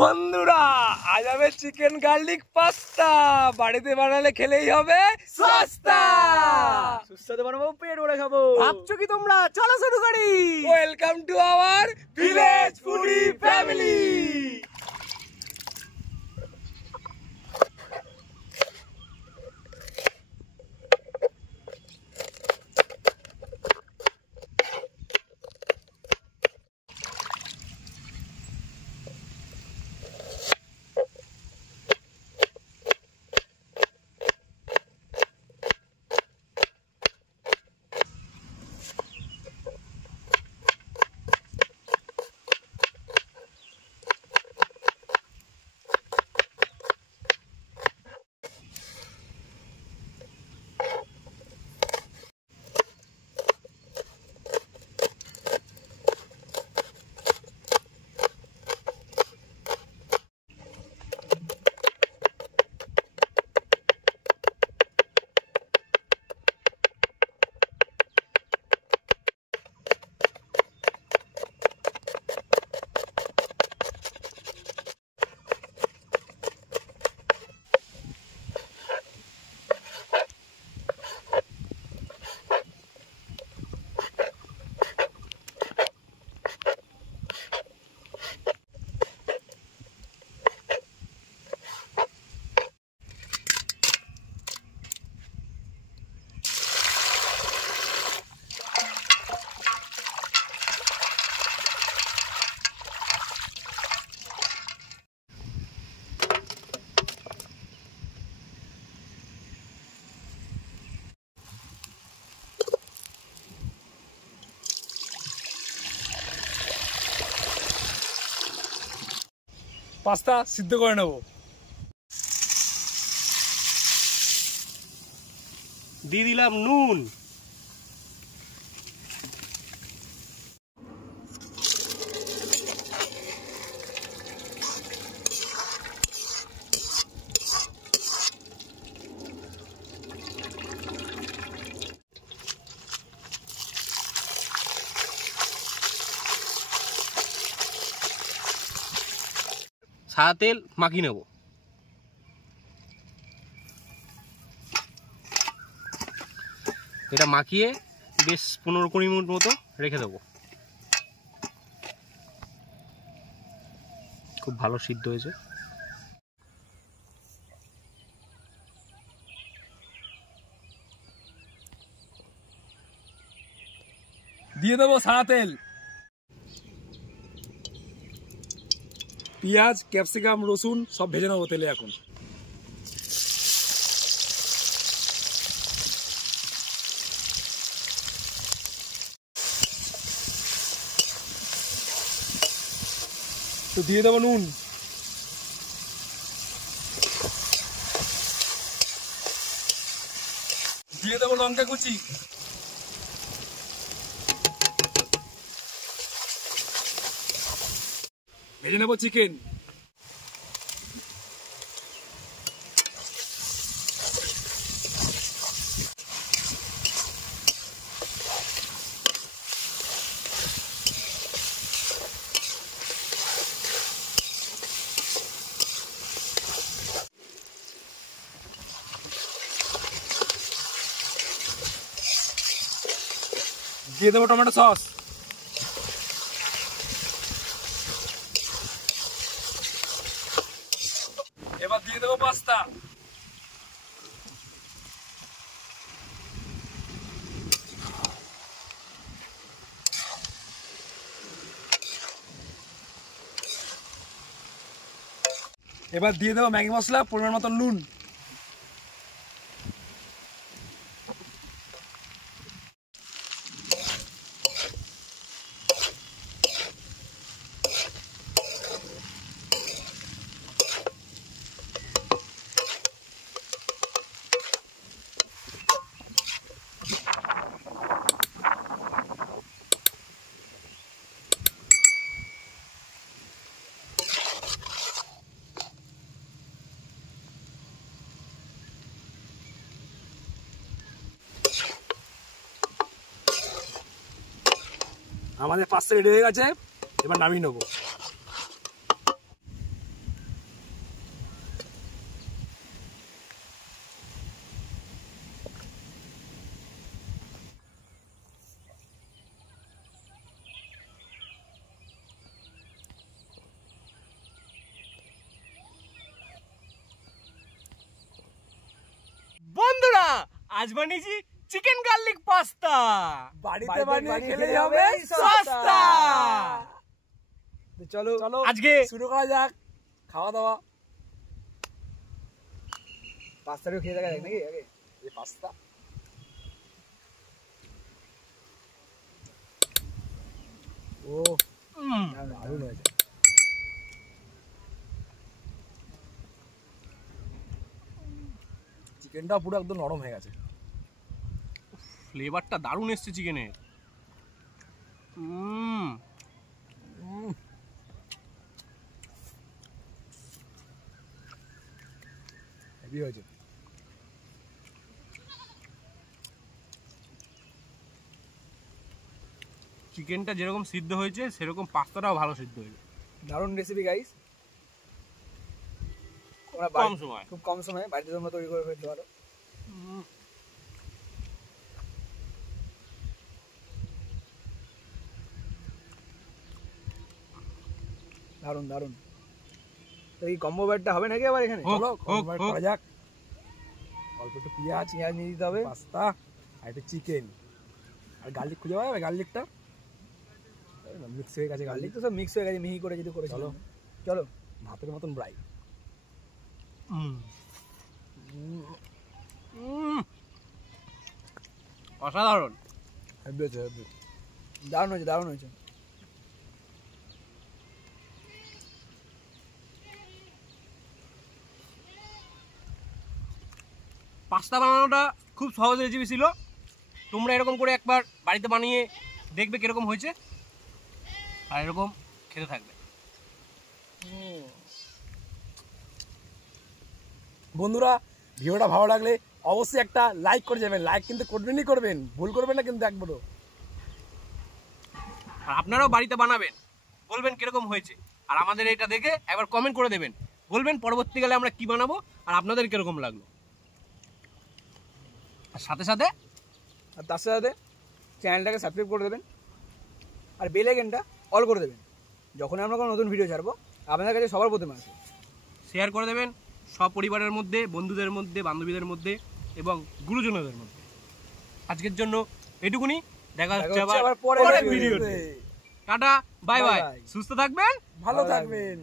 বন্ধুরা আজ হবে চিকেন গার্লিক পাস্তা। বাড়িতে বানালে খেলেই হবে সস্তা। সুস্বাদু বানাবো, পেট ভরে খাবো। ভাবছো কি তোমরা? চলো শুরু করি। Welcome to our village foodie family. Pasta সিদ্ধ করে নেব। দিয়ে দিলাম নুন, সাদা তেল মাখিয়ে নেব। এটা মাখিয়ে বেশ 15-20 মিনিট মতো রেখে দেবো। খুব ভালো সিদ্ধ হয়েছে। দিয়ে দেবো সাদা তেল, পেঁয়াজ, ক্যাপসিকাম, রসুন সব ভেজে নেবো তেলে। এখন তো দিয়ে দেবো নুন, দিয়ে দেবো লঙ্কা কুচি, ভেজে নেবো চিকেন, দিয়ে দেবো টমেটো সস, এবার দিয়ে দেবো পাস্তা, এবার দিয়ে দেবো ম্যাগি মশলা, পরিমাণ মতো নুন, আমাদের পাস্তা রেডি হয়ে গেছে, এবার নামিয়ে নেবো। আজ বানিয়েছি চিকেন গার্লিক পাস্তা। বাড়িতে বানিয়ে খেলেই হবে সস্তা। চলো আজকে শুরু করা যাক খাওয়া দাওয়া। পাস্তাটাও খেয়ে দেখা যাক নাকি আগে। এই পাস্তা ও দারুণ হয়েছে। চিকেনটা পুরো একদম নরম হয়ে গেছে। ফ্লেভারটা দারুণ এসছে চিকেনের। হেভি হয়েছে। চিকেনটা যেরকম সিদ্ধ হয়েছে সেরকম পাস্তাটাও ভালো সিদ্ধ হয়েছে। দারুণ রেসিপি গাইস। কম সময়, খুব কম সময়ে বাড়িতে তোমরা তৈরি করে ফেলতে পারো। দারুণ দারুণ। তো এই কম্বো ব্যাটটা হবে নাকি আবার এখানে? চলো করা যাক। অল্প একটু পেঁয়াজ নিয়ে দিতে হবে, পাস্তা আর একটু চিকেন আর গার্লিক খুঁজে পাওয়া যাবে। গার্লিকটা মিক্স হয়ে গেছে। গার্লিক তো সব মিক্স হয়ে গেছে, মিহি করে যদি করে। চলো চলো ভাতের মতন ব্রাই। অসাধারণ। হেভি হয়েছে হেভি। দারুণ হয়েছে দারুণ হয়েছে। পাস্তা বানানোটা খুব সহজ রেসিপি ছিল। তোমরা এরকম করে একবার বাড়িতে বানিয়ে দেখবে কিরকম হয়েছে, আর এরকম খেতে থাকবে। বন্ধুরা ভিডিওটা ভালো লাগলে অবশ্যই একটা লাইক করে যাবেন। লাইক কিন্তু করবেনই করবেন, ভুল করবেন না কিন্তু একবারও। আর আপনারাও বাড়িতে বানাবেন, বলবেন কিরকম হয়েছে, আর আমাদের এটা দেখে একবার কমেন্ট করে দেবেন, বলবেন পরবর্তীকালে আমরা কি বানাবো আর আপনাদের কিরকম লাগলো। আর সাথে সাথে আর তার সাথে চ্যানেলটাকে সাবস্ক্রাইব করে দেবেন আর বেল আইকনটা অল করে দেবেন। যখন আমরা কোনো নতুন ভিডিও ছাড়বো আপনাদের কাছে সবার প্রথমে আসবে। শেয়ার করে দেবেন সব পরিবারের মধ্যে, বন্ধুদের মধ্যে, বান্ধবীদের মধ্যে এবং গুরুজনদের মধ্যে। আজকের জন্য এটুকুনি। দেখা হচ্ছে আবার পরের ভিডিওতে। Tata, bye bye. সুস্থ থাকবেন, ভালো থাকবেন।